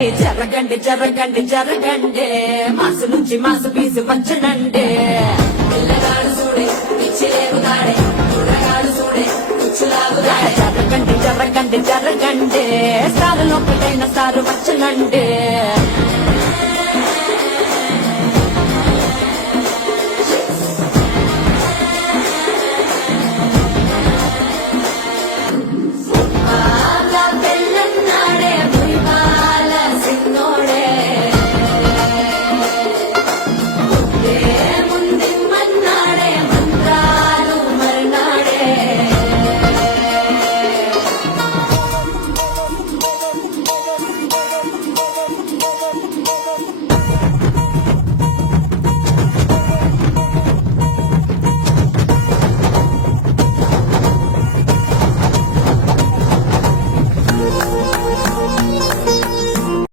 జరగండి జరగండి జరగండి మాసు నుంచి మాసు పీసు పంచనండి పిల్లగాడు చూడే పిచ్చిలేగుతాడే కుర్రగాడు చూడే కుచ్చులాగుతాడే జరగండి జరగండి జరగండి సారు లోపలైన సారు వచ్చనండి